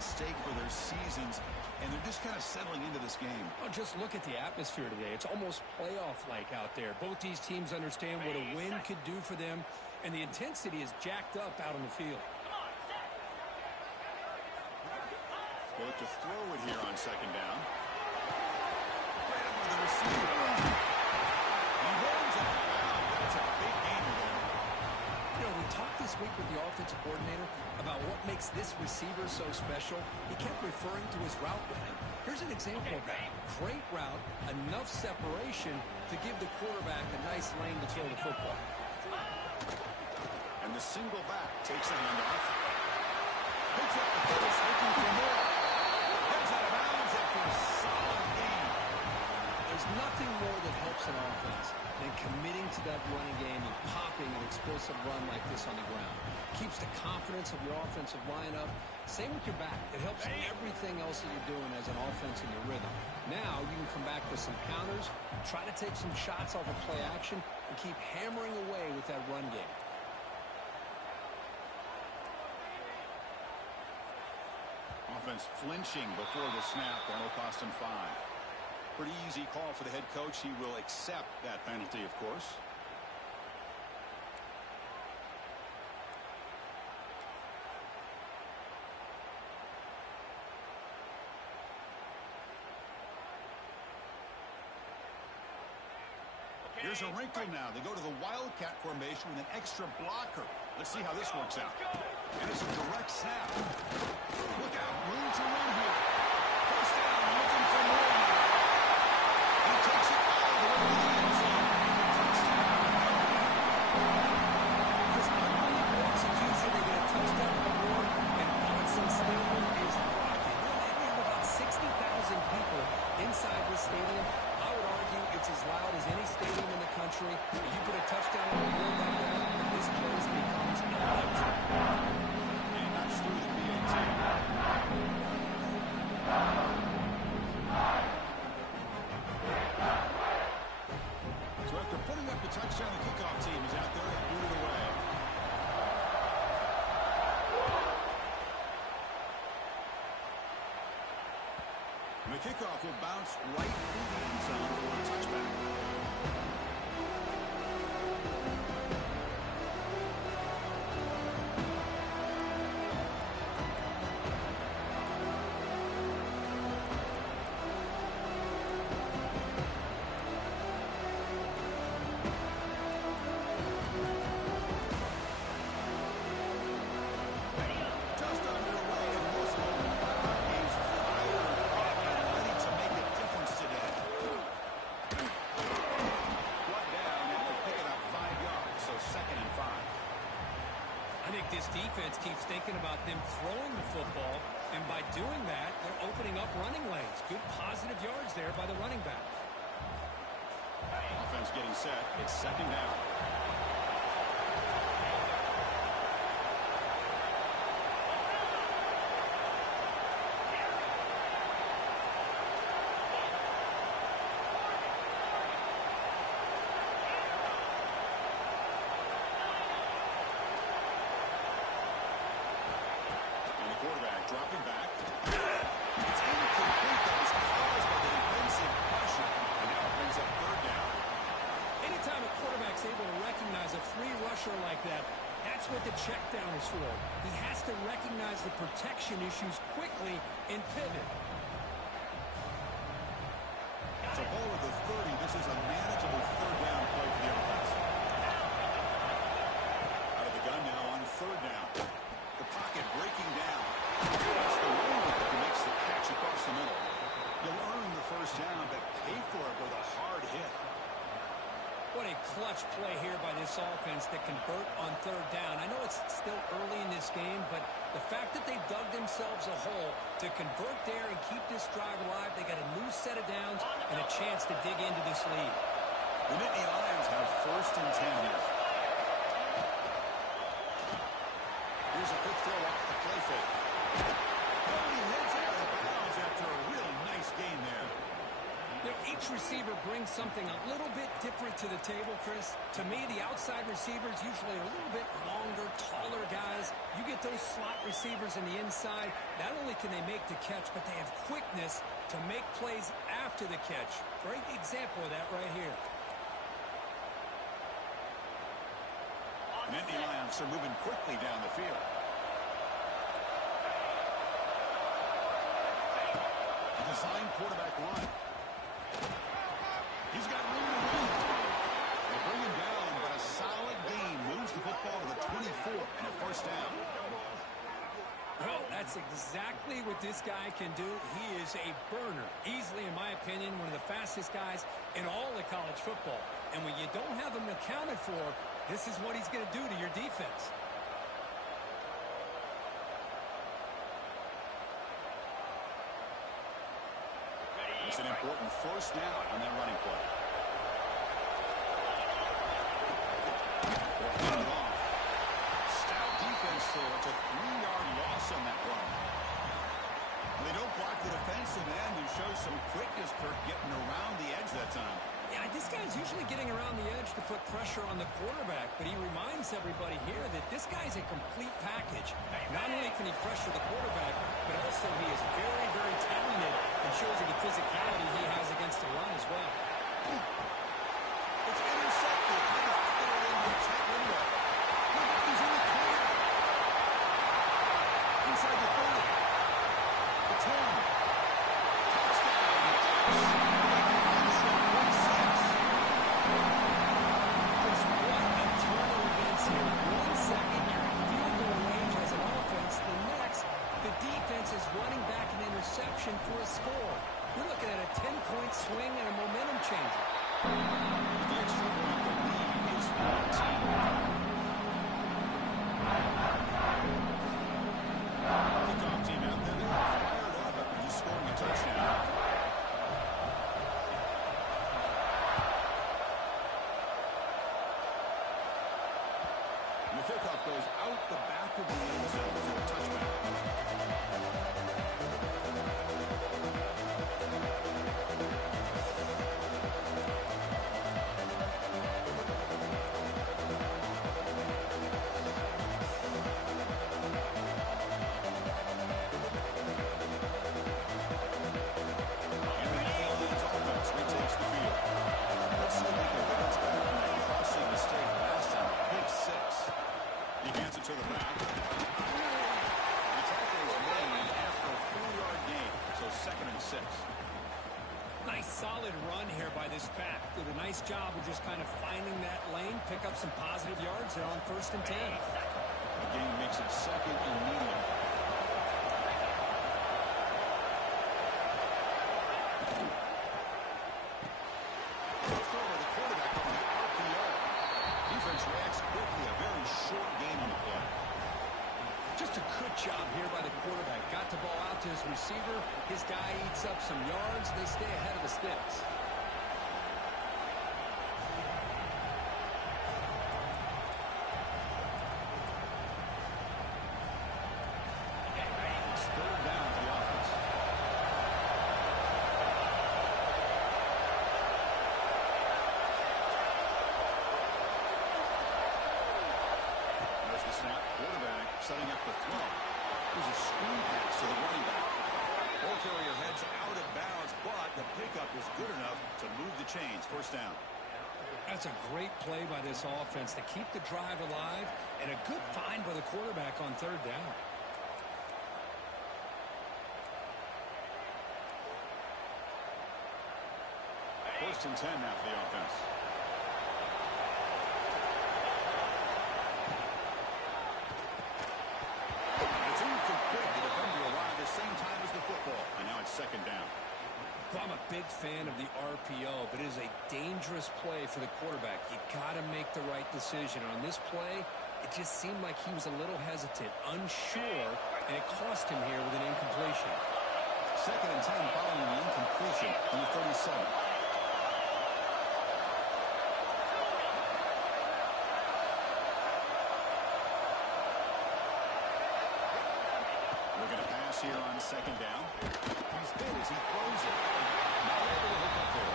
at stake for their seasons, and they're just kind of settling into this game. Oh, just look at the atmosphere today. It's almost playoff-like out there. Both these teams understand what a win could do for them, and the intensity is jacked up out on the field. They look to throw it here on second down. Right up with the receiver. He runs it out. That's a big gainer there. You know, we talked this week with the offensive coordinator about what makes this receiver so special. He kept referring to his route running. Here's an example of that. Great route, enough separation to give the quarterback a nice lane to throw the football. And the single back takes the handoff. Picks up the first, looking for more. Heads out of bounds after a solid gain. There's nothing more that helps an offense than committing to that running game and popping an explosive run like this on the ground. Keeps the confidence of your offensive line up. Same with your back. It helps everything else that you're doing as an offense in your rhythm. Now you can come back with some counters, try to take some shots off of play action, and keep hammering away with that run game. Offense flinching before the snap. That'll cost him 5. Pretty easy call for the head coach. He will accept that penalty, of course. Here's a wrinkle now. They go to the Wildcat formation with an extra blocker. Let's see how this works out. And it's a direct snap. Look out. Room to run here. First down. Looking for more. He takes it all the way to the end zone. Touchdown. This unbelievable execution. They get a touchdown on the board, and Boston Stadium is rocking. They have about 60,000 people inside this stadium. I would argue it's as loud as any stadium in the country. If you put a touchdown on the board like that, this place becomes electric. And that's through the PAT. So after putting up the touchdown, the kickoff team is out there and boot it away. And the kickoff will bounce right through the end zone for a touchback. Just underway, and this one is fired up and ready to make a difference today. Brought down after picking up 5 yards, so 2nd and 5. I think this defense keeps thinking about them throwing the football, and by doing that, they're opening up running lanes. Good positive yards there by the running back. Offense getting set. It's 2nd down. And the quarterback dropping back. It's incomplete. That was caused by the defensive pressure. And now it brings up 3rd down. Anytime a quarterback's able to recognize a free rusher like that, that's what the check down is for. He has to recognize the protection issues quickly and pivot. So ball at the 30. This is a manageable 3rd down play for the offense. Out of the gun now on 3rd down. The pocket breaking down. It's the running back who makes the catch across the middle. You'll earn the 1st down, but pay for it with a hard hit. What a clutch play here by this offense to convert on 3rd down. I know it's still early in this game, but the fact that they dug themselves a hole to convert there and keep this drive alive, they got a new set of downs and a chance to dig into this lead. The Nittany Lions have 1st and 10 here. Here's a quick throw off the play fake. Oh, he hits it out of bounds after a really nice game there. You know, Each receiver brings something a little bit different to the table, Chris. To me, the outside receivers usually a little bit longer, taller guys. You get those slot receivers in the inside. Not only can they make the catch, but they have quickness to make plays after the catch. Great example of that right here. Nittany Lions are moving quickly down the field. A designed quarterback run. He's got room to run. They bring him down, but a solid gain moves the football to the 24 and a first down. Well, that's exactly what this guy can do. He is a burner. Easily, in my opinion, one of the fastest guys in all of college football. And when you don't have him accounted for, this is what he's going to do to your defense. It's an important first down on that running play. Hand it off. Stout defense, though. It's a 3-yard loss on that run. They don't block the defensive end and show some quickness, Kirk, getting around the edge that time. Yeah, this guy's usually getting around the edge to put pressure on the quarterback, but he reminds everybody here that this guy's a complete package. Not only can he pressure the quarterback, but also he is very, very talented and shows you the physicality he has against the run as well. It's intercepted. Kind of cleared in the tight window. Look, he's in the clear. Inside the 30. The 10. Is running back an interception for a score. We're looking at a 10-point swing and a momentum changer. The extra point, the lead is 14. Kickoff team out there, they're fired up after just scoring a touchdown. And the kickoff goes out the back of the end zone for a touchback. To the back. The tackle is made after a 4-yard gain, so 2nd and 6. Nice solid run here by this back. Did a nice job of just kind of finding that lane, pick up some positive yards there on 1st and 10. The game makes it 2nd and medium. Left over the quarterback on the RPO. Defense reacts quickly. A very short game on the play. Just a good job here by the quarterback. Got the ball out to his receiver. His guy eats up some yards. They stay ahead of the sticks. It's 3rd down for the offense. There's the snap. Quarterback setting up the throw. There's a screen pass to the running back. Ball carrier heads out of bounds, but the pickup is good enough to move the chains. 1st down. That's a great play by this offense to keep the drive alive, and a good find by the quarterback on 3rd down. First and 10 now for the offense. It's incomplete. The defender arrived at the same time as the football, and now it's 2nd down. Well, I'm a big fan of the RPO, but it is a dangerous play for the quarterback. You got to make the right decision. On this play, it just seemed like he was a little hesitant, unsure, and it cost him here with an incompletion. 2nd and 10 following the incompletion from the 37. We're going to pass here on 2nd down. He's hit as he throws it. Not able to hook up there.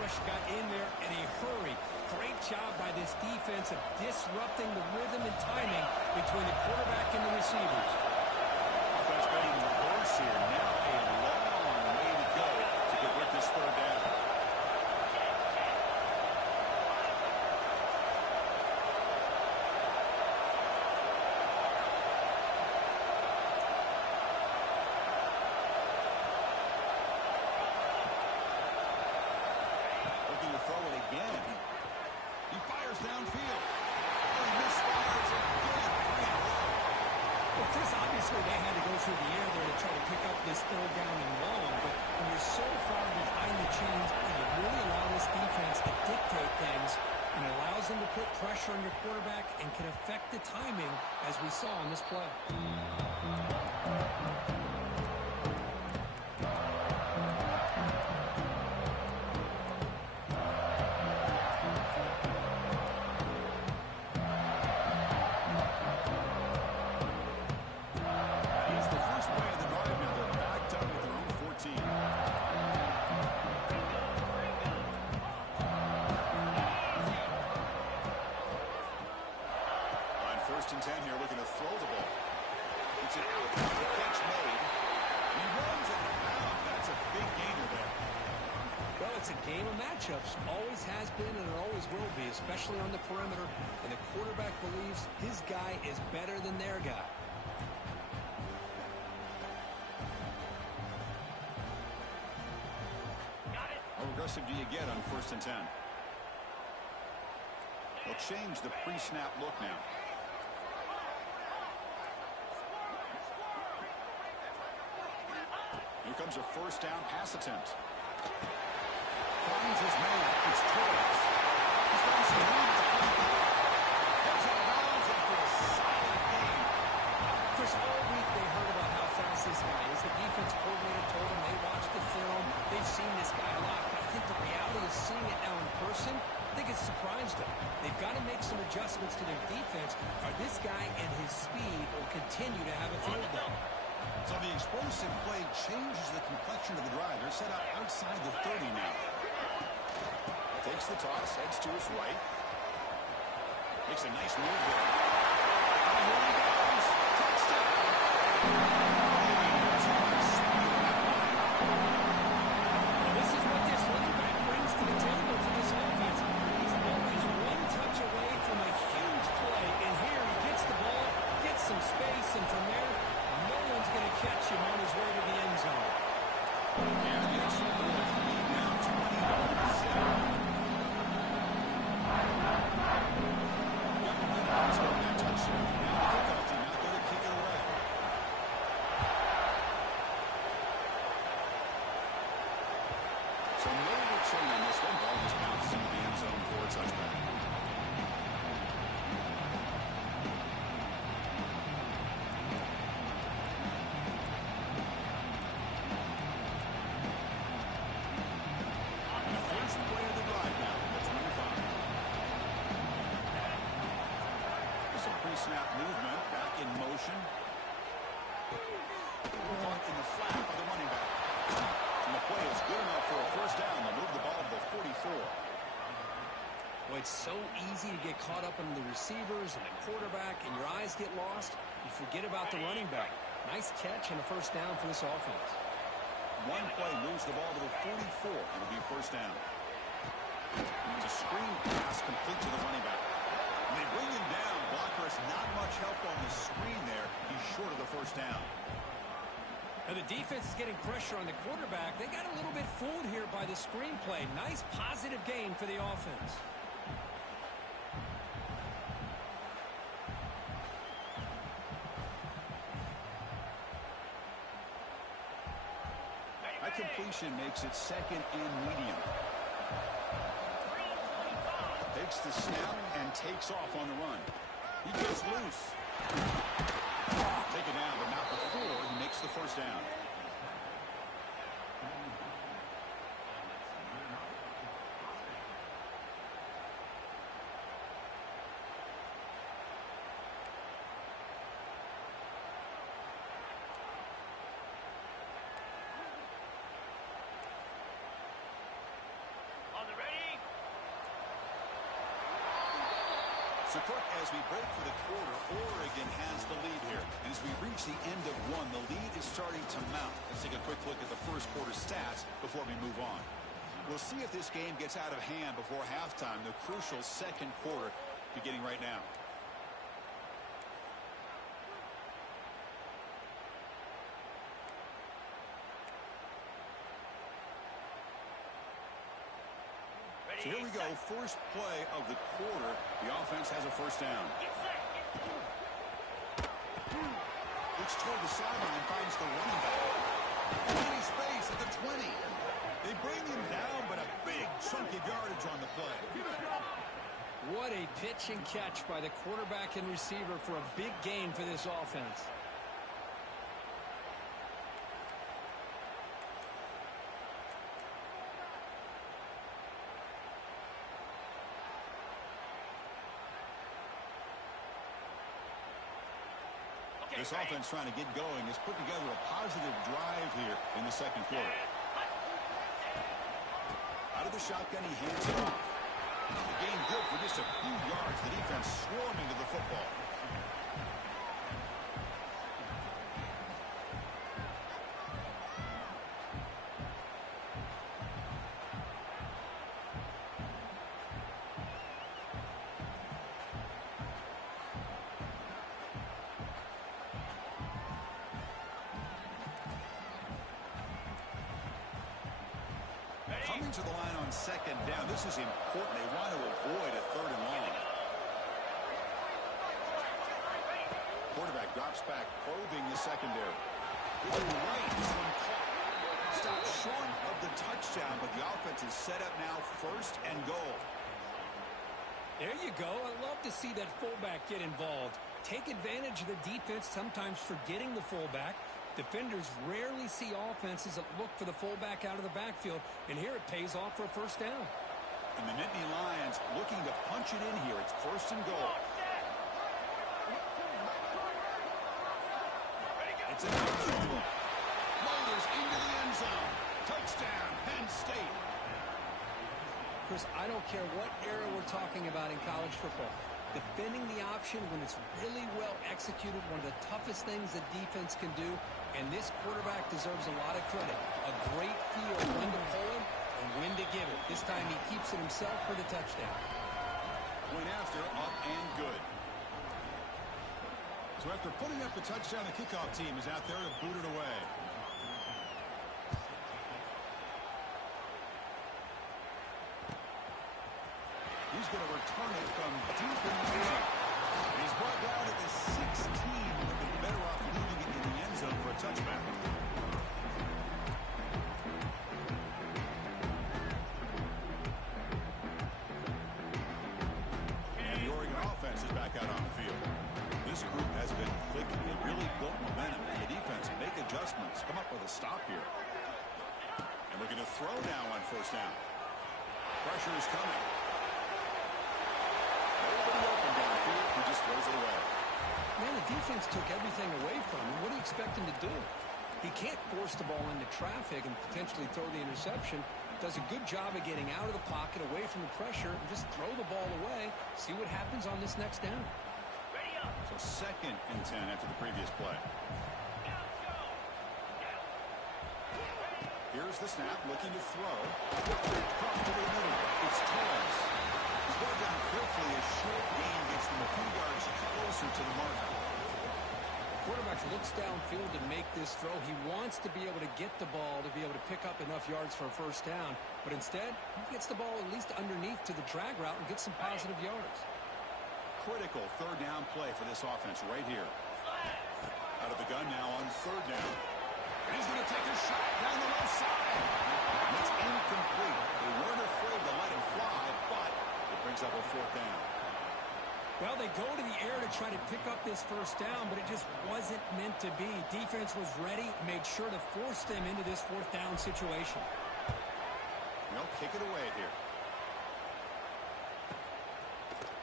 rush got in there in a hurry. Great job by this defense of disrupting the rhythm and timing between the quarterback and the receivers. Offense going in reverse here. Now a long way to go to convert this third down. Looking to throw it again. He fires downfield. Oh, he misfires again. 3 in a row. Well, Chris, obviously they had to go through the air there to try to pick up this third down and long, but when you're so far behind the chains, you really allow this defense to dictate things, and it allows them to put pressure on your quarterback and can affect the timing, as we saw on this play. It's the first play of the drive now. They're backed up at their own 14. On 1st and 10 here, looking to throw the ball. It's an outside catch made. He runs it out. That's a big gainer there. Well, it's a game of matchups. Always has been and it always will be, especially on the perimeter. And the quarterback believes his guy is better than their guy. How aggressive do you get on 1st and 10? They'll change the pre-snap look now. Here comes a 1st down pass attempt. Finds his man. It's Torres. He's got some room to play. Goes out of bounds after a solid game. Chris, all week they heard about how fast this guy is. The defense coordinator told them they watched the film. They've seen this guy a lot. But I think the reality is seeing it now in person, I think it's surprised them. They've got to make some adjustments to their defense, or this guy and his speed will continue to have a field day. So the explosive play changes the complexion of the drive. They're set up outside the 30 now. Takes the toss, heads to his right. Makes a nice move there. And here he goes. Touchdown. This is what this running back brings to the table for this offense. He's always one touch away from a huge play. And here he gets the ball, gets some space, and from there, no one's going to catch him on his way to the end zone. And the extra point. Now 20-7. So no return on this one. Ball just bounced into the end zone for a touchback. The first play of the drive now. That's 25. Some pre-snap movement, back in motion. Caught in the flat by the running back. And the play is good enough for a 1st down. They'll move the ball to the 44. Well, it's so easy to get caught up in the receivers and the quarterback, and your eyes get lost. You forget about the running back. Nice catch and a 1st down for this offense. One play moves the ball to the 44. It'll be 1st down. It's a screen pass complete to the running back. When they bring him down, blocker has not much help on the screen there. He's short of the 1st down. Now the defense is getting pressure on the quarterback. They got a little bit fooled here by the screenplay. Nice positive gain for the offense. That completion makes it 2nd and medium. Takes the snap and takes off on the run. He gets loose. Take it down, but not before he makes the 1st down. So, Cook, as we break for the quarter, Oregon has the lead here. And as we reach the end of one, the lead is starting to mount. Let's take a quick look at the first quarter stats before we move on. We'll see if this game gets out of hand before halftime, the crucial second quarter beginning right now. So here we go, first play of the quarter. The offense has a first down. Looks toward the sideline, finds the running back. Empty space at the 20. They bring him down, but a big chunk of yardage on the play. What a pitch and catch by the quarterback and receiver for a big gain for this offense. This offense trying to get going has put together a positive drive here in the second quarter. Out of the shotgun, he hands it off. The gain good for just a few yards. The defense swarming to the football. Coming to the line on second down. This is important. They want to avoid a third and long. Quarterback drops back, probing the secondary. With the right, this one caught. Stopped short of the touchdown, but the offense is set up now first and goal. There you go. I love to see that fullback get involved. Take advantage of the defense, sometimes forgetting the fullback. Defenders rarely see offenses that look for the fullback out of the backfield, and here it pays off for a first down. And the Nittany Lions looking to punch it in here. It's first and goal. It's an option. Rollers into the end zone. Touchdown, Penn State. Chris, I don't care what era we're talking about in college football. Defending the option when it's really well executed, one of the toughest things a defense can do, and this quarterback deserves a lot of credit. A great feel when to pull it and when to give it. This time he keeps it himself for the touchdown. Point after, up and good. So after putting up the touchdown, the kickoff team is out there to boot it away. He's going to return it from deep in the end zone. He's brought down at the 16. Would have been better off leaving it in the end zone for a touchback. And the Oregon offense is back out on the field. This group has been clicking. They really built momentum, and the defense make adjustments. Come up with a stop here. And looking to throw now on first down. Pressure is coming. Open downfield, he just throws it away. Man, the defense took everything away from him. What do you expect him to do? He can't force the ball into traffic and potentially throw the interception. Does a good job of getting out of the pocket, away from the pressure, and just throw the ball away. See what happens on this next down. So 2nd and 10 after the previous play. Here's the snap, looking to throw. Cross to the middle. It's Torres. He's going down quickly. A short gain gets them a few yards closer to the mark. Quarterback looks downfield to make this throw. He wants to be able to get the ball to be able to pick up enough yards for a first down. But instead, he gets the ball at least underneath to the drag route and gets some positive yards. Critical third down play for this offense right here. Out of the gun now on third down. And he's going to take a shot down the left side. And it's incomplete. They weren't afraid to let him fly, but it brings up a fourth down. Well, they go to the air to try to pick up this first down, but it just wasn't meant to be. Defense was ready, made sure to force them into this fourth down situation. They'll kick it away here.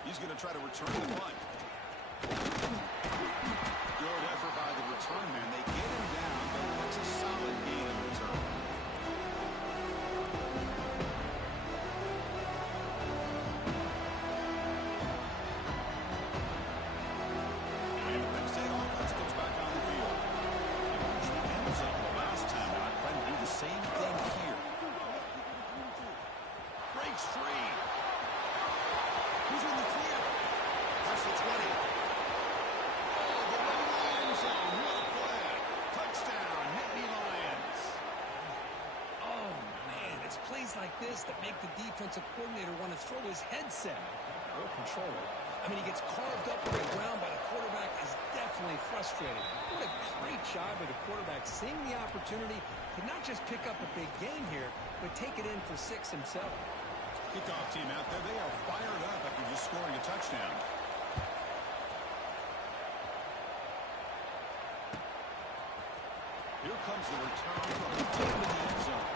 He's going to try to return the punt. Good effort by the return man. They get him down, but it's a solid gain in return. It's plays like this that make the defensive coordinator want to throw his headset or controller. I mean, he gets carved up on the ground by the quarterback, is definitely frustrated. What a great job of the quarterback seeing the opportunity to not just pick up a big game here, but take it in for 6 himself. Kickoff team out there, they are fired up after just scoring a touchdown. Here comes the return from the deep in the end zone.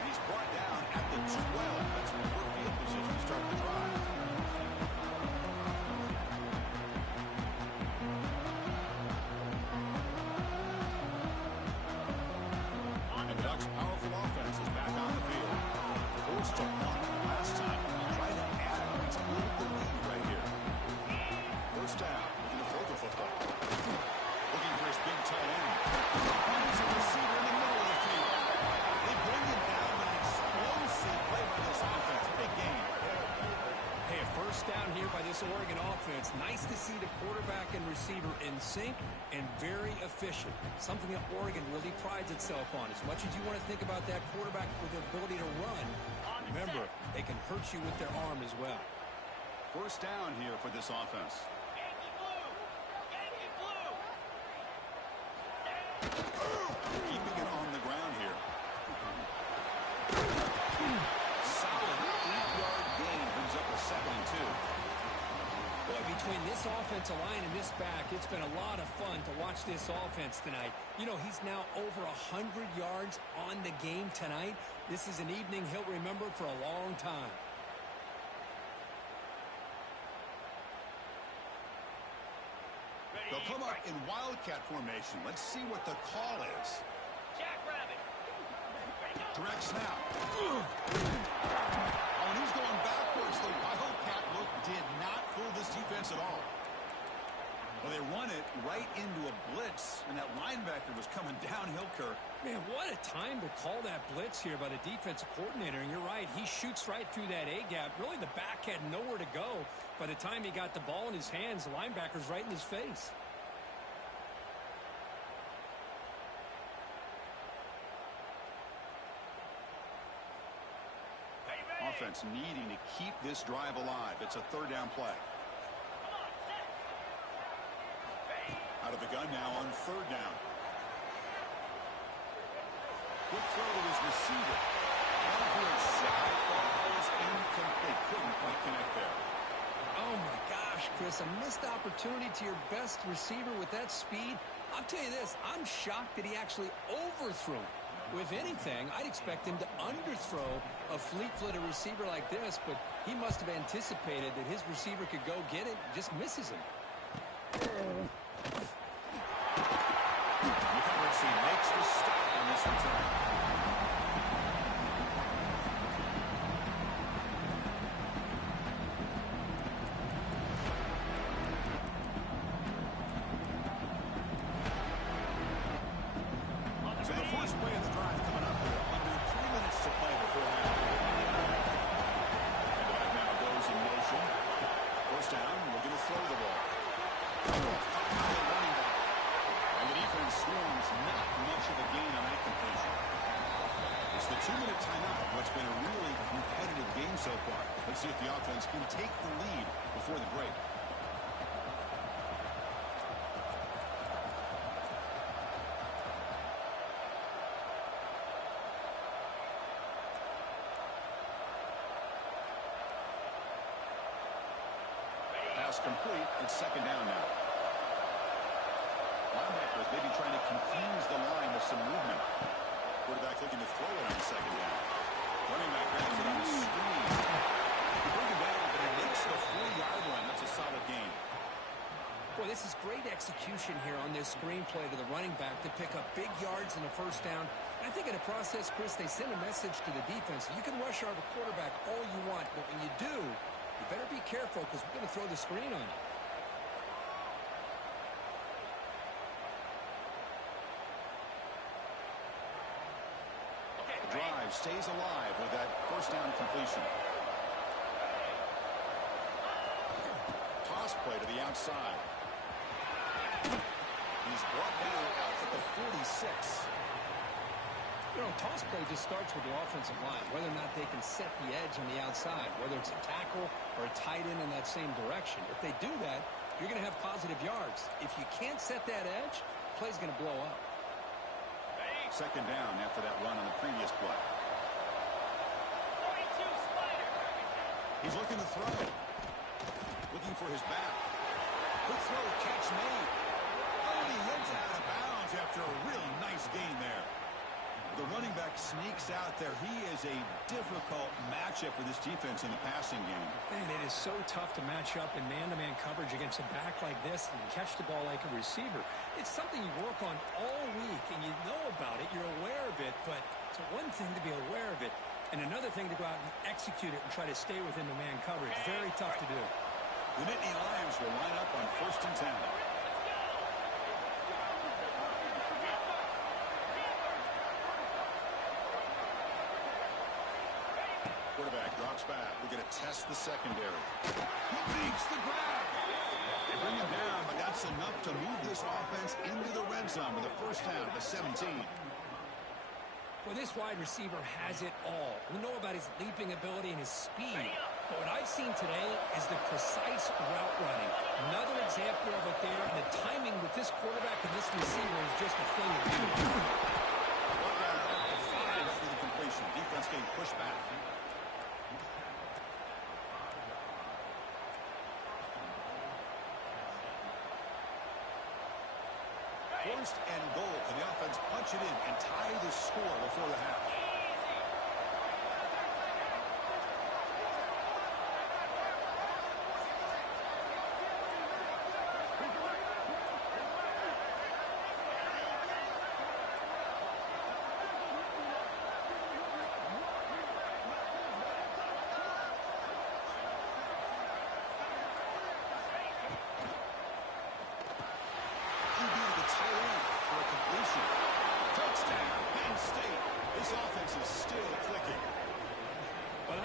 And he's brought down at the 12. That's poor field position to start the drive. And the Ducks' powerful offense is back on the field. Forced to punt last time. Trying to add points to move the lead right here. First down, looking to throw the football. Looking for his big tight end. Finds a receiver in the middle of the field. They bring him down with an explosive play by this offense. Big game. Hey, a first down here by this Oregon offense. Nice to see the quarterback and receiver in sync and very efficient. Something that Oregon really prides itself on. As much as you want to think about that quarterback with the ability to run, remember, they can hurt you with their arm as well. First down here for this offense. Keeping it on the ground here. Solid 8-yard gain brings up a 2nd and 2. Boy, between this offensive line and this back, it's been a lot of fun to watch this offense tonight. You know, he's now over 100 yards on the game tonight. This is an evening he'll remember for a long time. They'll come up in Wildcat formation. Let's see what the call is. Direct snap. Oh, and he's going backwards. The Wildcat look did not fool this defense at all. Well, they run it right into a blitz, and that linebacker was coming downhill, Kirk. Man, what a time to call that blitz here by the defensive coordinator. And you're right, he shoots right through that A-gap. Really, the back had nowhere to go. By the time he got the ball in his hands, the linebacker's right in his face. Offense needing to keep this drive alive. It's a 3rd down play. Out of the gun now on 3rd down. Good throw to his receiver. Downfield shot falls incomplete. Couldn't quite connect there. Oh, my gosh, Chris, a missed opportunity to your best receiver with that speed. I'll tell you this, I'm shocked that he actually overthrew him. With anything, I'd expect him to underthrow a fleet-footed receiver like this, but he must have anticipated that his receiver could go get it, just misses him. McCarthy makes the stop on this return. So the first play of the drive coming up here. Under 3 minutes to play before half. The drive now goes in motion. First down, looking to throw the ball. And the defense swarms not much of a gain on that completion. It's the 2-minute timeout. What's been a really competitive game so far. Let's see if the offense can take the lead before the break. Pass complete. It's 2nd down now. Linebackers maybe trying to confuse the line with some movement. Quarterback looking to throw it on 2nd down. Running back grabs it on the screen. You bring it down, but it makes the 4-yard line. That's a solid gain. Boy, this is great execution here on this screen play to the running back to pick up big yards in the first down. And I think in the process, Chris, they send a message to the defense. You can rush our quarterback all you want, but when you do, you better be careful because we're going to throw the screen on you. Drive stays alive with that first down completion. Toss play to the outside. He's brought down out at the 46. Toss play just starts with the offensive line, whether or not they can set the edge on the outside, whether it's a tackle or a tight end in that same direction. If they do that, you're going to have positive yards. If you can't set that edge, play's going to blow up. Second down after that run on the previous play. He's looking to throw. Looking for his back. Quick throw, catch made. Oh, he heads out of bounds after a really nice gain there. The running back sneaks out there. He is a difficult matchup for this defense in the passing game. Man, it is so tough to match up in man-to-man coverage against a back like this and catch the ball like a receiver. It's something you work on all week, and you know about it. You're aware of it, but it's one thing to be aware of it, and another thing to go out and execute it and try to stay within the man coverage. Very tough to do. The Nittany Lions will line up on 1st and 10. Quarterback drops back. We're going to test the secondary. He makes the grab. They bring him down, but that's enough to move this offense into the red zone with a first down at the 17. Well, this wide receiver has it all. We know about his leaping ability and his speed. But what I've seen today is the precise route running. Another example of it there. And the timing with this quarterback and this receiver is just a thing of beauty. Brought down at the 5 after the completion. Defense getting pushed back. First and goal. Can the offense punch it in and tie the score before the half?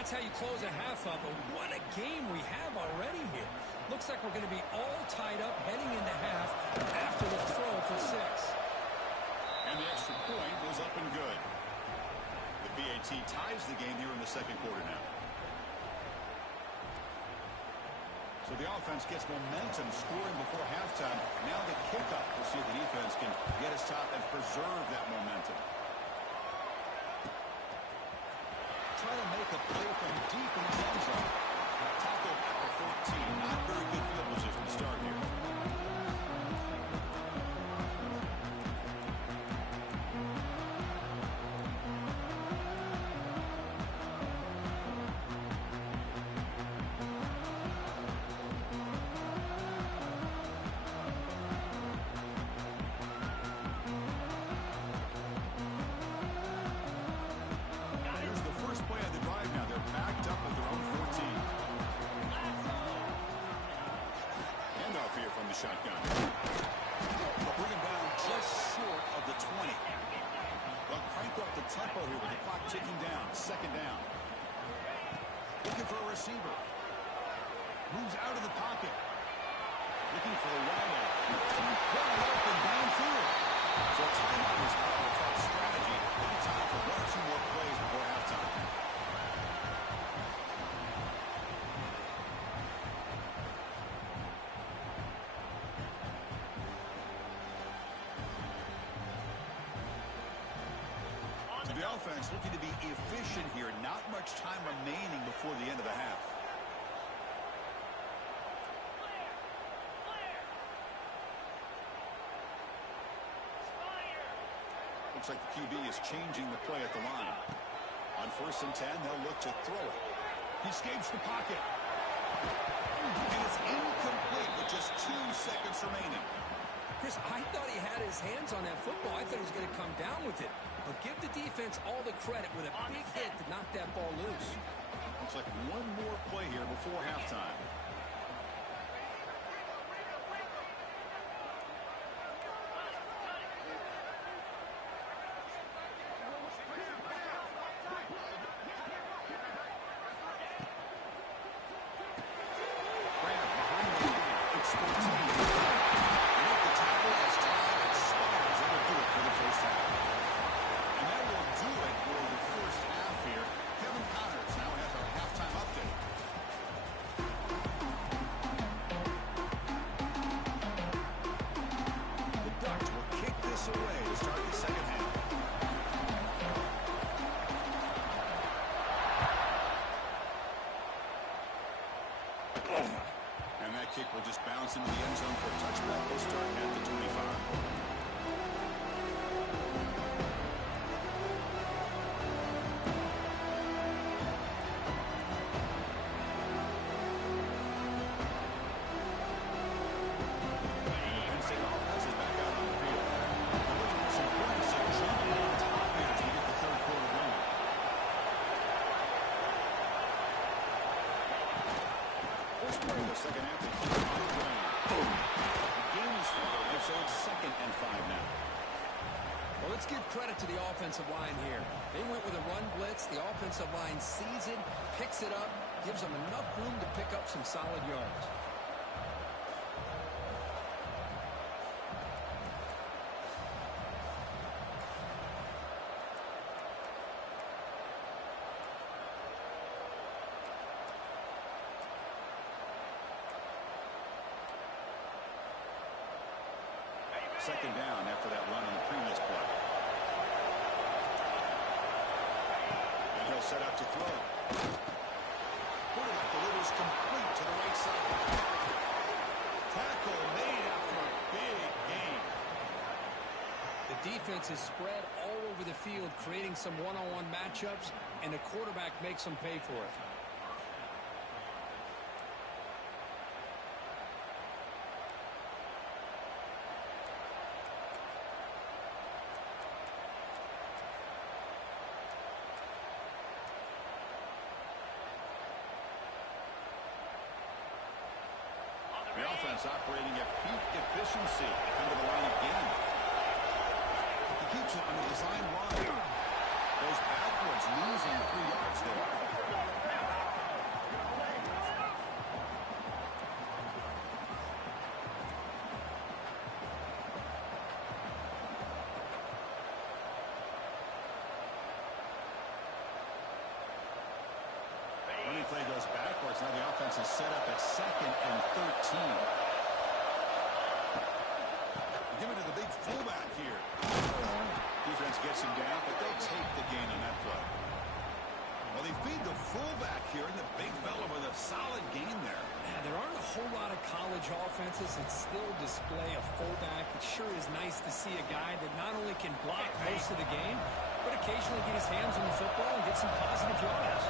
That's how you close a half up. But what a game we have already here. Looks like we're going to be all tied up heading into half after the throw for 6. And the extra point was up and good. The BAT ties the game here in the second quarter now. So the offense gets momentum scoring before halftime. Now the kickoff. We'll see if the defense can get us top and preserve that momentum. Try to make a play from deep in the end zone. Tackled at the 14. Not very good field position to start here. Shotgun. But bring him down just short of the 20. They'll crank up the tempo here with the clock ticking down. Second down. Looking for a receiver. Moves out of the pocket. Looking for a wide out. Wide open downfield. So a timeout is called a tough strategy. Maybe time for 1 or 2 more plays before halftime. The offense looking to be efficient here. Not much time remaining before the end of the half. Looks like the QB is changing the play at the line. On 1st and 10, they'll look to throw it. He escapes the pocket. And it's incomplete with just 2 seconds remaining. Chris, I thought he had his hands on that football. I thought he was going to come down with it. But give the defense all the credit with a big hit to knock that ball loose. Looks like one more play here before halftime. Do kick will just bounce into the end zone for a touchback. We'll start at the 25. Let's give credit to the offensive line here. They went with a run blitz. The offensive line sees it, picks it up, gives them enough room to pick up some solid yards. Second down after that run on the previous play. And he'll set up to throw. Quarterback delivers complete to the right side. Tackle made after a big gain. The defense is spread all over the field, creating some one-on-one matchups, and the quarterback makes them pay for it. The offense operating at peak efficiency under the line of game. He keeps it on the design run. Goes backwards, losing 3 yards there. Running play goes backwards. Now the offense is set up at 2nd and 13. Give it to the big fullback here. Defense gets him down, but they'll take the gain on that play. Well, they feed the fullback here, and the big fella with a solid gain there. Yeah, there aren't a whole lot of college offenses that still display a fullback. It sure is nice to see a guy that not only can block most of the game, but occasionally get his hands on the football and get some positive yards.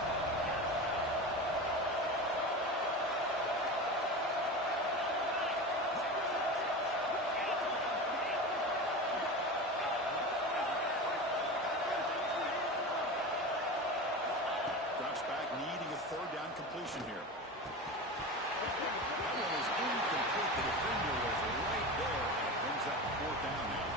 Third down completion here. That one is incomplete. The defender was right there, and it brings up 4th down now.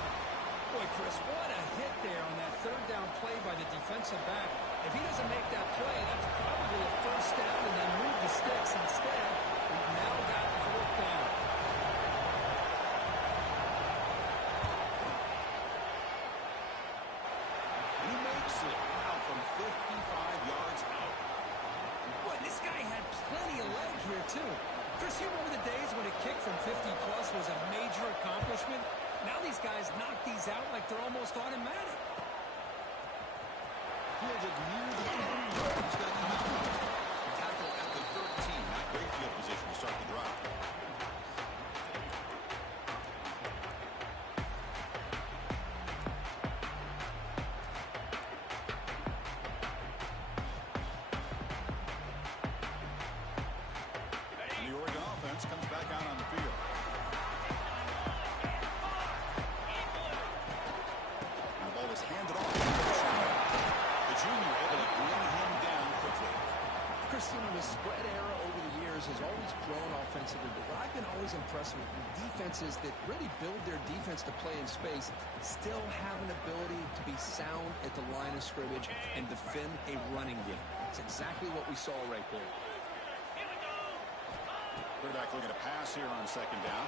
Boy, Chris, what a hit there on that third down play by the defensive back. If he doesn't make that play, that's probably a first down and then move the sticks instead. We've now got 4th down. And he makes it now from 55 yards out. Boy, this guy had plenty of leg here, too. Chris, you remember the days when a kick from 50-plus was a major accomplishment? Now these guys knock these out like they're almost automatic. Fielded near the end. He's got the tackle at the 13. Not great field position to start the drive. Comes back out on the field. And the ball is handed off. The junior able to bring him down quickly. Christian, the spread era over the years has always grown offensively, but what I've been always impressed with defenses that really build their defense to play in space still have an ability to be sound at the line of scrimmage and defend a running game. It's exactly what we saw right there. Quarterback looking to pass here on 2nd down.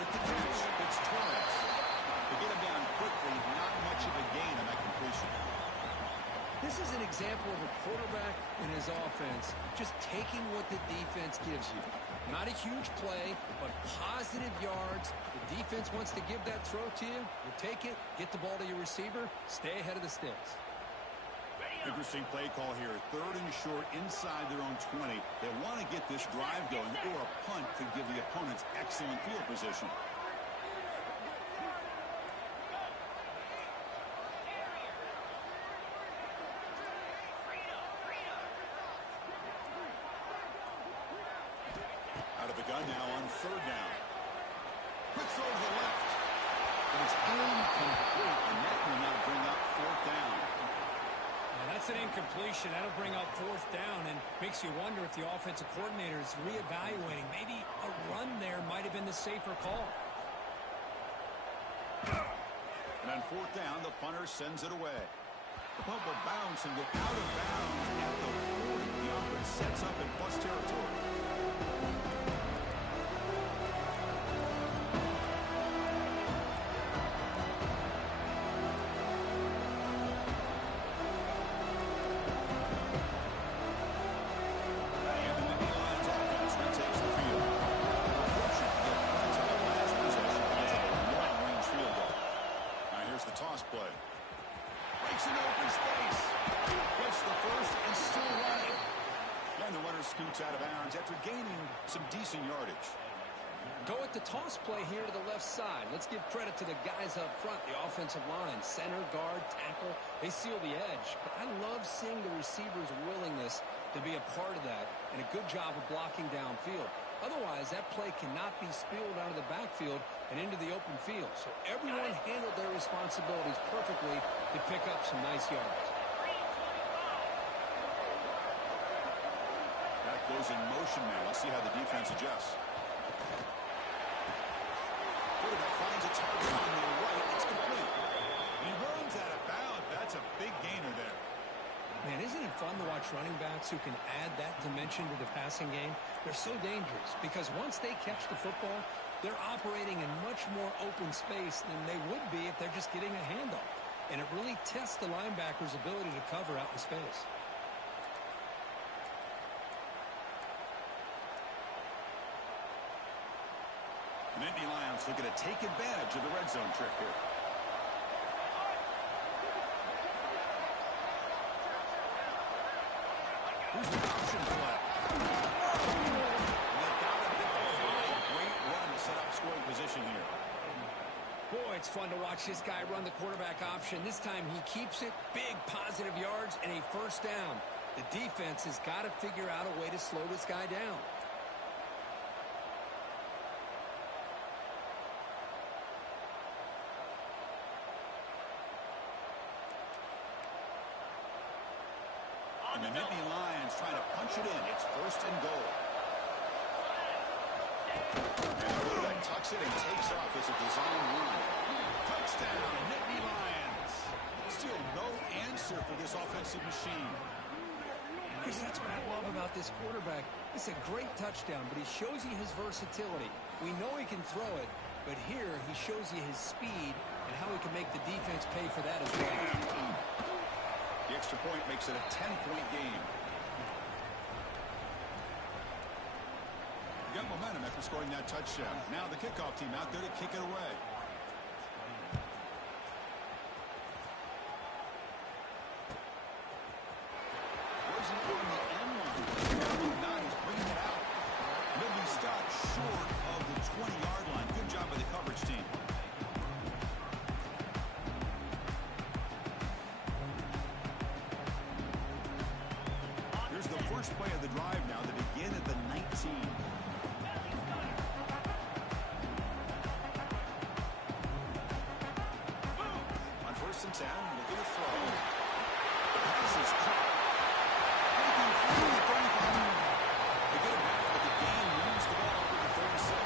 With the catch, it's Torres. To get him down quickly, not much of a gain on that completion. This is an example of a quarterback and his offense just taking what the defense gives you. Not a huge play, but positive yards. The defense wants to give that throw to you. You take it, get the ball to your receiver, stay ahead of the sticks. Interesting play call here. 3rd and short inside their own 20. They want to get this drive going, or a punt could give the opponents excellent field position. Out of the gun now on 3rd down. Quick throw to the left. And it's incomplete, and that will now bring up 4th down. That's an incompletion. That'll bring up 4th down and makes you wonder if the offensive coordinator is reevaluating. Maybe a run there might have been the safer call. And on 4th down, the punter sends it away. The punt will bounce and go out of bounds at the 40. The offense sets up in plus territory. Scoots out of bounds after gaining some decent yardage. Go at the toss play here to the left side. Let's give credit to the guys up front, the offensive line, center, guard, tackle. They seal the edge. But I love seeing the receivers' willingness to be a part of that and a good job of blocking downfield. Otherwise, that play cannot be spilled out of the backfield and into the open field. So everyone handled their responsibilities perfectly to pick up some nice yards. Goes in motion now. Let's see how the defense adjusts. Quarterback finds a target on the right. It's complete. And he runs out of bounds. That's a big gainer there. Man, isn't it fun to watch running backs who can add that dimension to the passing game? They're so dangerous because once they catch the football, they're operating in much more open space than they would be if they're just getting a handoff. And it really tests the linebacker's ability to cover out in space. The Nittany Lions looking to take advantage of the red zone trick here. Here's the option play. And they've got to get the fly. Great run to set up scoring position here. Boy, it's fun to watch this guy run the quarterback option. This time he keeps it. Big positive yards and a 1st down. The defense has got to figure out a way to slow this guy down. And the Nittany Lions trying to punch it in. It's 1st and goal. And the quarterback tucks it and takes off as a design run. Touchdown, Nittany Lions. Still no answer for this offensive machine. Chris, that's what I love about this quarterback. It's a great touchdown, but he shows you his versatility. We know he can throw it, but here he shows you his speed and how he can make the defense pay for that as well. The extra point makes it a 10-point game. You got momentum after scoring that touchdown. Now the kickoff team out there to kick it away. Wasn't on the end line. Nine is bringing it out. They'll be stopped short of the 20-yard line. Good job by the coverage team. Here's the first play of the drive now to begin at the 19. On 1st and 10, looking to throw. The pass is caught. They get it back, but the game moves the ball over to 36.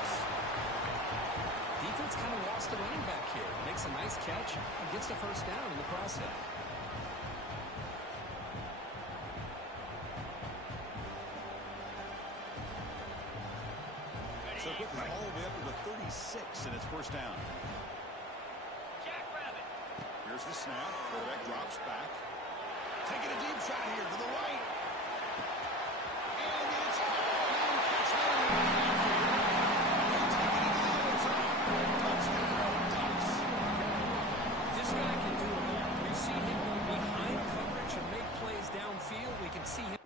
Defense kind of lost the running back here. Makes a nice catch and gets the 1st down in the process. So quickly all the way up to the 36, and it's 1st down. Here's the snap. Quarterback drops back. Taking a deep shot here to the right. And it's This guy can do it all. We've seen him go behind coverage and make plays can see him.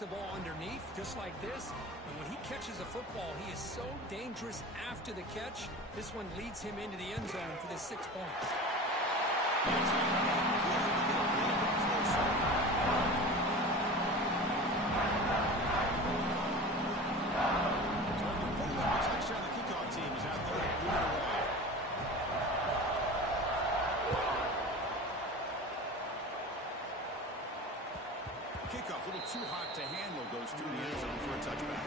The ball underneath, just like this. And when he catches a football, he is so dangerous after the catch. This one leads him into the end zone for the 6 points. Kickoff, a little too hot to handle, goes through the end zone for a touchback.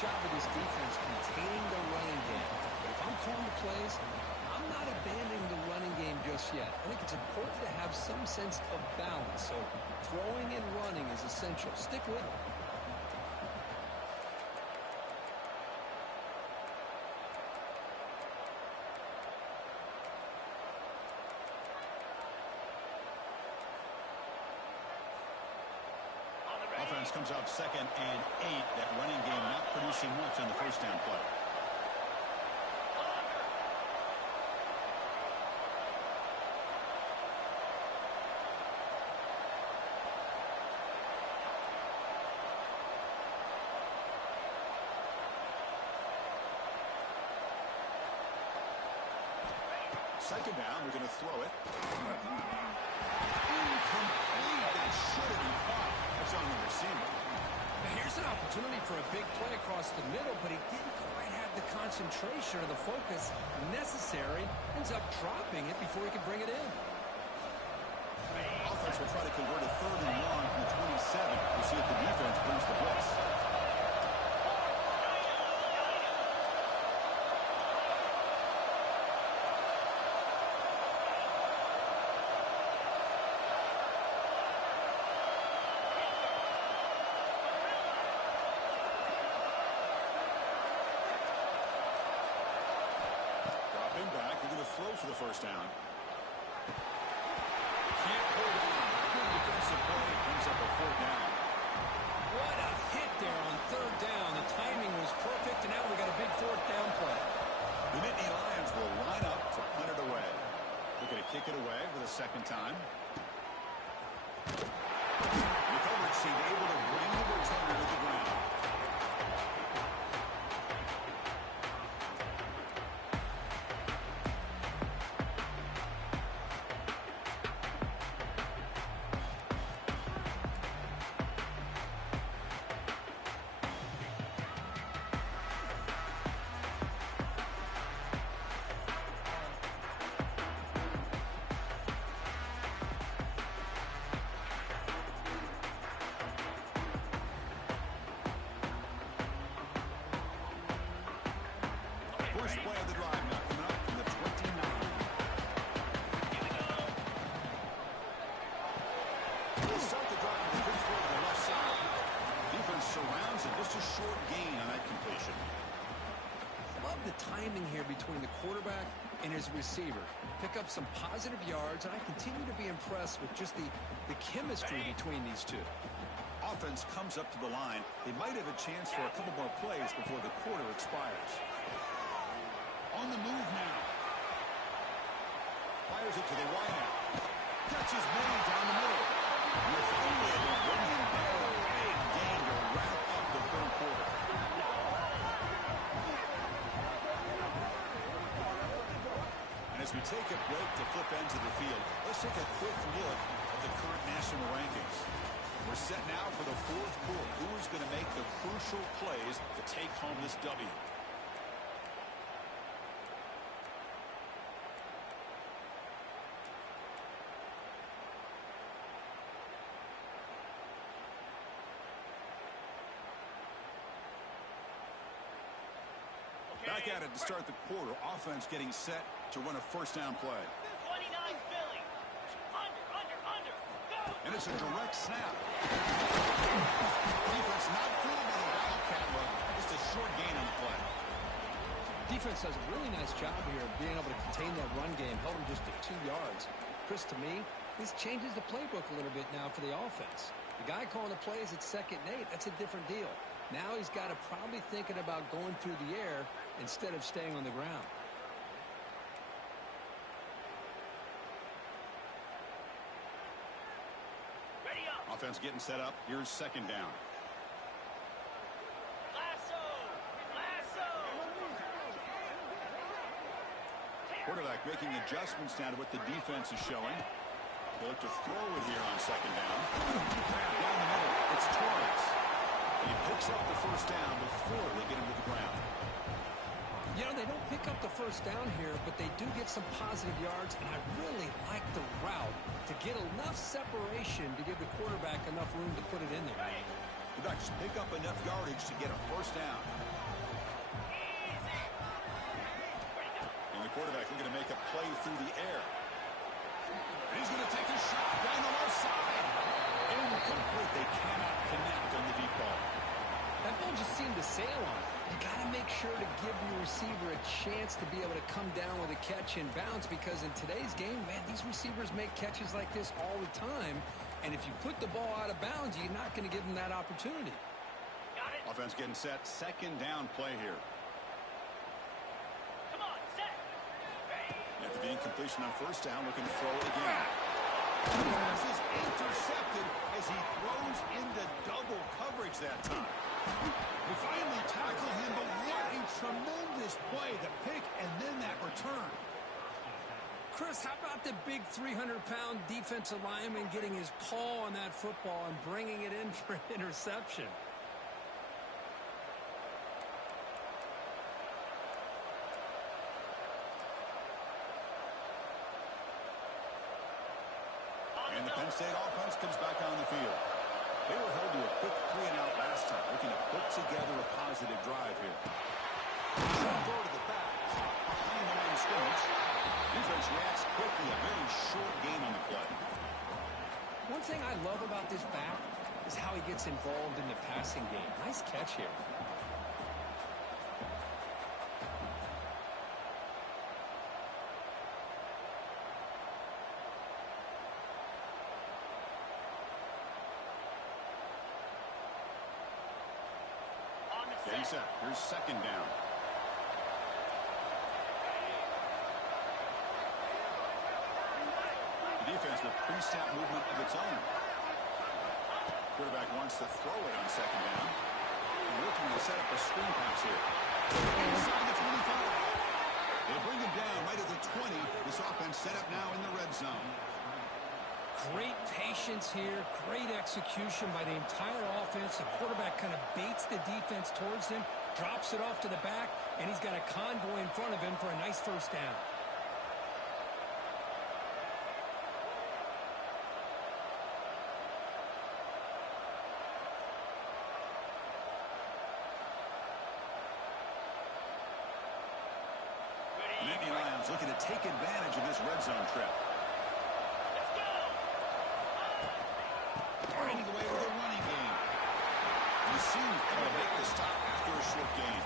Job of this defense containing the running game. But if I'm calling the plays, I'm not abandoning the running game just yet. I think it's important to have some sense of balance. So throwing and running is essential. Stick with it. Offense comes out 2nd and 8. That running game not producing much on the first down play. Second down, we're going to throw it. Incomplete. That should have been caught. That's on the receiver. Now here's an opportunity for a big play across the middle, but he didn't quite have the concentration or the focus necessary. Ends up dropping it before he could bring it in. Offense will try to convert a 3rd and 1 from the 27. We'll see if the defense brings the blitz. Throw for the first down. Can't hold on. Good defensive play. Brings up a 4th down. What a hit there on 3rd down. The timing was perfect, and now we got a big 4th down play. The Nittany Lions will line up to punt it away. Looking to kick it away for the 2nd time. The coverage seemed able to bring the returner to the ground. First play of the drive now coming up from the 29. We'll start the drive with a good throw to the left side. Defense surrounds it. Just a short gain on that completion. Love the timing here between the quarterback and his receiver. Pick up some positive yards, and I continue to be impressed with just the chemistry between these two. Offense comes up to the line. They might have a chance for a couple more plays before the quarter expires. throws it to the wideout. Catch is made down the middle. And they're finally able to bring him down. A big gain to wrap up the third quarter. And as we take a break to flip ends of the field, let's take a quick look at the current national rankings. We're set now for the fourth quarter. Who is going to make the crucial plays to take home this W? Back at it to start the quarter. Offense getting set to run a first down play. 29 Philly. Under. Go! And it's a direct snap. Defense not fooled by the Wildcat look. Just a short gain on the play. Defense does a really nice job here of being able to contain that run game, held him just at 2 yards. Chris, to me, this changes the playbook a little bit now for the offense. The guy calling the plays at 2nd and 8, that's a different deal. Now he's got to probably thinking about going through the air instead of staying on the ground. Ready up. Offense getting set up. Here's 2nd down. Lasso. Quarterback making adjustments down to what the defense is showing. They look to throw it here on 2nd down. Down the middle, it's Torres. He picks up the first down before they get him to the ground. You know, they don't pick up the first down here, but they do get some positive yards, and I really like the route to get enough separation to give the quarterback enough room to put it in there. The Ducks pick up enough yardage to get a first down. And the quarterback looking to make a play through the air. And he's going to take a shot down the left side. Incomplete. They cannot connect on the deep ball. That ball just seemed to sail on. You got to make sure to give your receiver a chance to be able to come down with a catch and bounce, because in today's game, man, these receivers make catches like this all the time. And if you put the ball out of bounds, you're not going to give them that opportunity. Got it. Offense getting set. 2nd down play here. Come on, set. Ready. After the incompletion on first down, looking to throw it again. Pass is intercepted as he throws into double coverage that time. We finally tackle him, but what a tremendous play. The pick and then that return. Chris, how about the big 300-pound defensive lineman getting his paw on that football and bringing it in for an interception? And the Penn State offense comes back on the field. They were held to a quick 3-and-out last time, looking to put together a positive drive here. Throw to the back, behind the line of scrimmage. Defense reacts quickly, a very short gain on the play. One thing I love about this back is how he gets involved in the passing game. Nice catch here. Getting set. Here's 2nd down. The defense with pre-snap movement of its own. Quarterback wants to throw it on 2nd down. And looking to set up a screen pass here. Inside the 25. They bring him down right at the 20. This offense set up now in the red zone. Great patience here, great execution by the entire offense. The quarterback kind of baits the defense towards him, drops it off to the back, and he's got a convoy in front of him for a nice first down. The Nittany Lions looking to take advantage of this red zone trip. Finding away with a running game. We seem to make the stop after a short gain.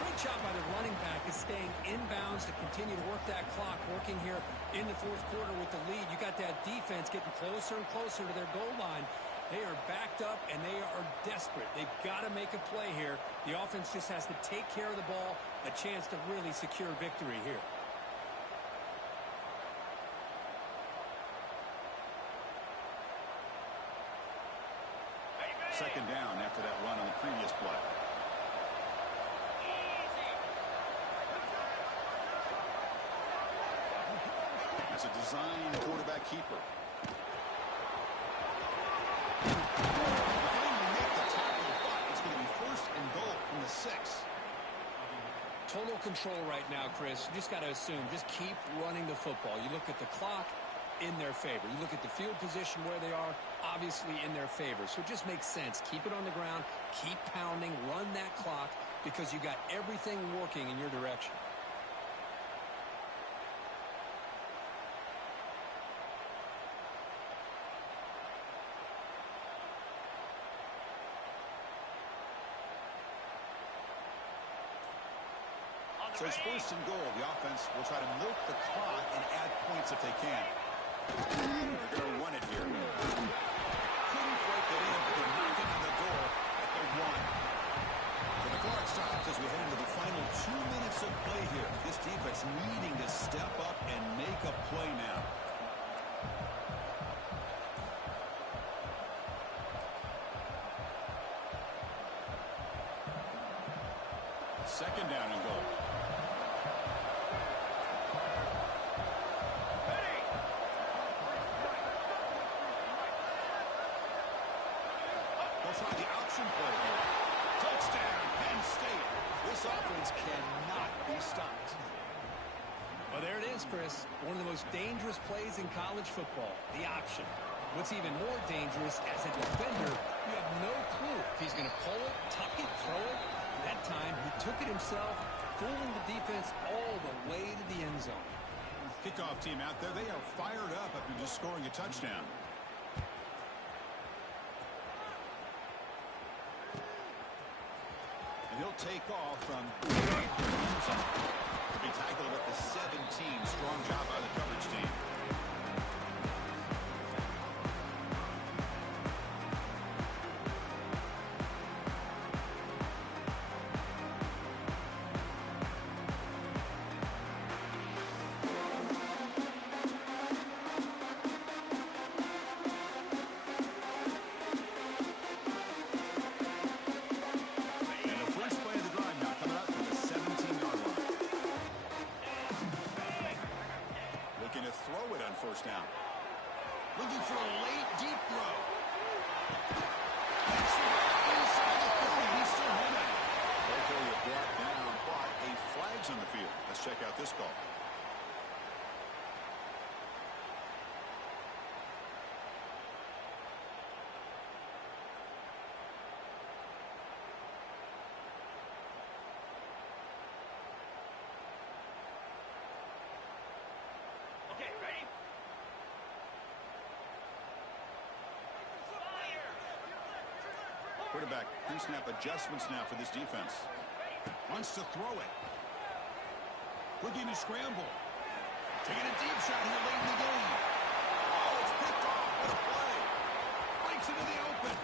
Great job by the running back is staying inbounds to continue to work that clock, working here in the fourth quarter with the lead. You got that defense getting closer and closer to their goal line. They are backed up, and they are desperate. They've got to make a play here. The offense just has to take care of the ball, a chance to really secure victory here. second down after that run on the previous play. That's a design quarterback keeper. If they didn't make the tackle, but it's going to be first and goal from the 6. Total control right now, Chris. You just got to assume. Just keep running the football. You look at the clock, in their favor. You look at the field position where they are, obviously in their favor. So it just makes sense. Keep it on the ground. Keep pounding. Run that clock because you got everything working in your direction. So it's first and goal. The offense will try to milk the clock and add points if they can. They're going to run it here. Couldn't quite get in, but they're knocking on the door at the 1. So the clock stops as we head into the final 2 minutes of play here. This defense needing to step up and make a play now. Second down and goal. Try the option play here. Touchdown, Penn State. This offense cannot be stopped. Well, there it is, Chris. One of the most dangerous plays in college football, the option. What's even more dangerous, as a defender, you have no clue if he's going to pull it, tuck it, throw it. That time, he took it himself, fooling the defense all the way to the end zone. Kickoff team out there, they are fired up after just scoring a touchdown. He'll take off from to be tackled at the 17. Strong job by the coverage team. Throw it on first down. Looking for a late deep throw. That's the inside the 30. He's still running. Okay, brought down, but a flag's on the field. Let's check out this call. Quarterback pre-snap adjustments now for this defense. Wants to throw it. Looking to scramble. Taking a deep shot here late in the game. Oh, it's picked off. What a play. Breaks into the open.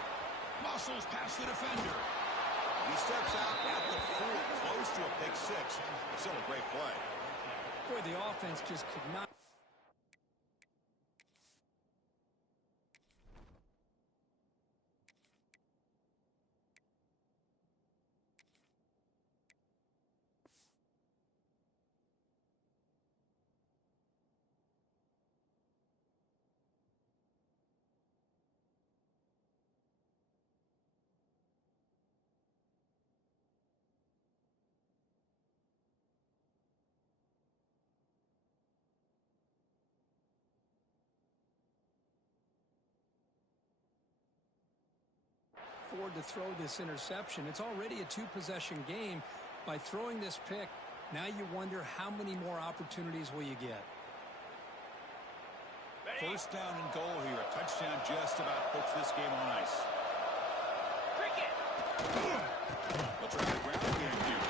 Muscles past the defender. He steps out at the 4, close to a pick 6. Still a great play. Boy, the offense just could not. To throw this interception. It's already a 2-possession game. By throwing this pick, now you wonder how many more opportunities will you get. First down and goal here. A touchdown just about puts this game on ice. They'll try the ground game here.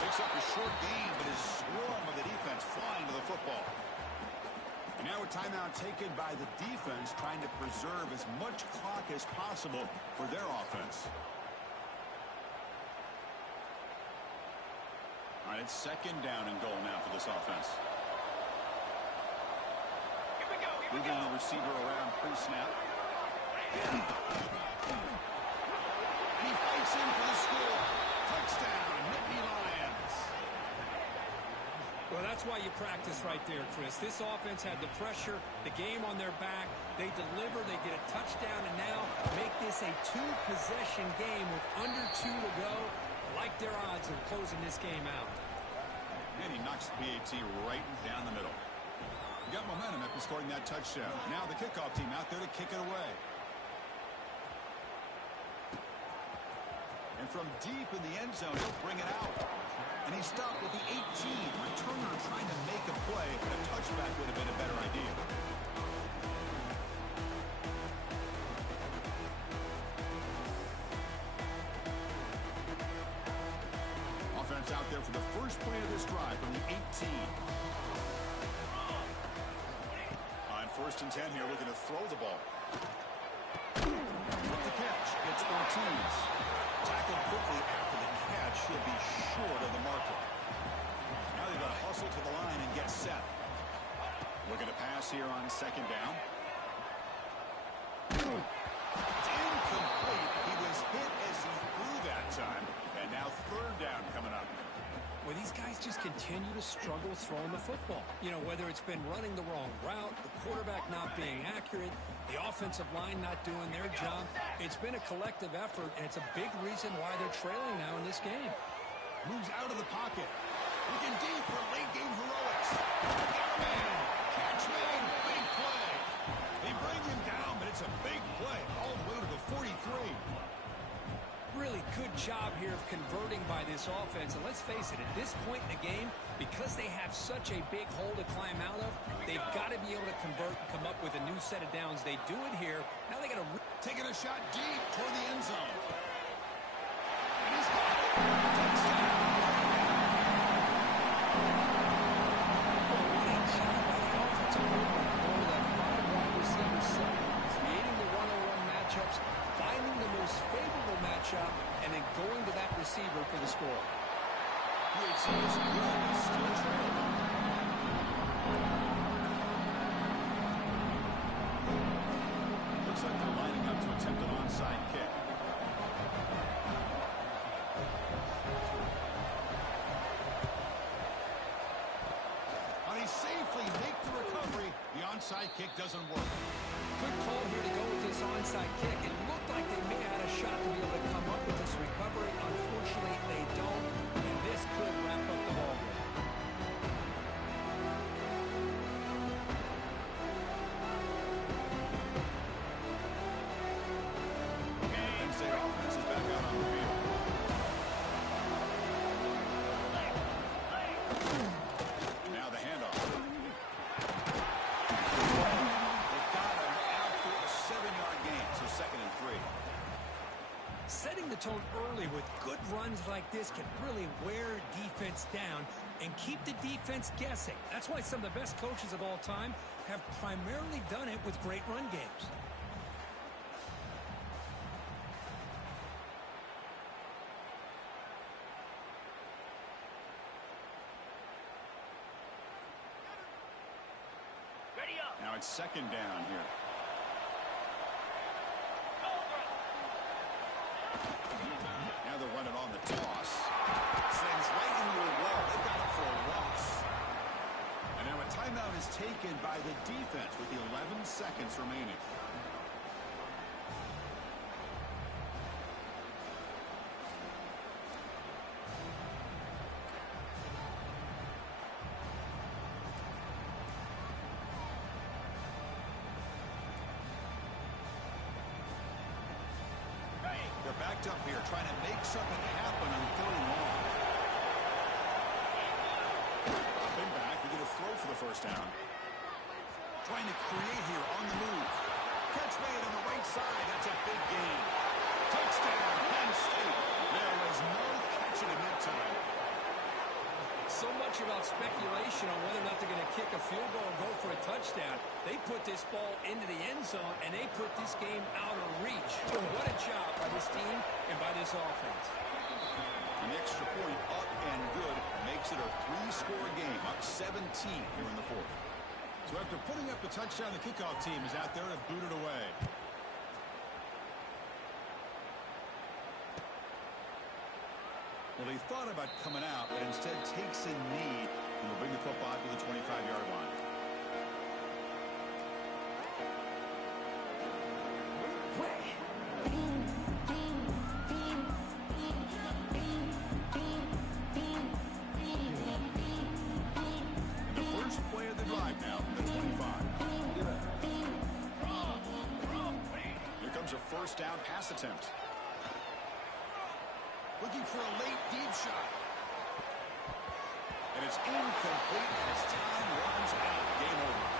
Picks up a short gain, but is swarmed by the defense flying to the football. And now a timeout taken by the defense, trying to preserve as much clock as possible for their offense. All right, it's second down and goal now for this offense. Moving the receiver around pre-snap. And he fights in for the score. Touchdown, Nittany Lions. Well, that's why you practice right there, Chris. This offense had the pressure, the game on their back. They deliver, they get a touchdown, and now make this a two-possession game with under 2 to go. Like their odds of closing this game out. And he knocks the PAT right down the middle. He got momentum after scoring that touchdown. Now the kickoff team out there to kick it away. And from deep in the end zone, he'll bring it out. And he stopped with the 18. Returner trying to make a play, but a touchback would have been a better idea. Offense out there for the first play of this drive from the 18. On 1st and 10 here, looking to throw the ball. With the catch, it's Ortiz. Tackled quickly after the catch. He'll be short of the marker. Now they've got to hustle to the line and get set. Looking to pass here on 2nd down. It's incomplete. He was hit as he threw that time. And now 3rd down coming up. Well, these guys just continue to struggle throwing the football. You know, whether it's been running the wrong route, the quarterback not being accurate, the offensive line not doing their job. It's been a collective effort, and it's a big reason why they're trailing now in this game. Moves out of the pocket. Looking deep for late game heroics. Got him in. Catch made. Big play. They bring him down, but it's a big play. All the way to the 43. Really good job here of converting by this offense. And let's face it, at this point in the game, because they have such a big hole to climb out of, they've got to be able to convert and come up with a new set of downs. They do it here. Now they got to... Taking a shot deep toward the end zone. And he's got it. Touchdown. What a job by the offensive coordinator. Over that 5 wide receiver set, creating the one-on-one matchups, finding the most favorable matchup, and then going to that receiver for the score. It's good. Still trailing. Looks like they're lining up to attempt an onside kick. How they safely make the recovery. The onside kick doesn't work. Good call here to go with this onside kick. It looked like they may have had a shot to be able to come up with this recovery. Unfortunately, they don't, and this could wrap up the ball game. Penn State offense is back out on the field. And now the handoff. They've got him out for a 7-yard gain, so 2nd and 3. Setting the tone early with good runs like this can really wear defense down and keep the defense guessing. That's why some of the best coaches of all time have primarily done it with great run games. Ready up. Now it's 2nd down here. Now they're running on the toss. Sends right into a wall. They've got it for a loss. And now a timeout is taken by the defense with the 11 seconds remaining. They're backed up here trying to make something happen on 3rd and long. Dropping back. They're going to throw for the 1st down. Trying to create here on the move. Catch made on the right side. That's a big gain. Touchdown, Penn State. There was no catching him that time. So much about speculation on whether or not they're going to kick a field goal or go for a touchdown. They put this ball into the end zone, and they put this game out of reach. What a job by this team and by this offense. An extra point up and good makes it a 3-score game, up 17 here in the 4th. So after putting up the touchdown, the kickoff team is out there to boot it away. Well, he thought about coming out, but instead takes a knee and will bring the football to the 25-yard line. The first play of the drive now from the 25. Here comes a first down pass attempt. Looking for a late deep shot. And it's incomplete as time runs out. Game over.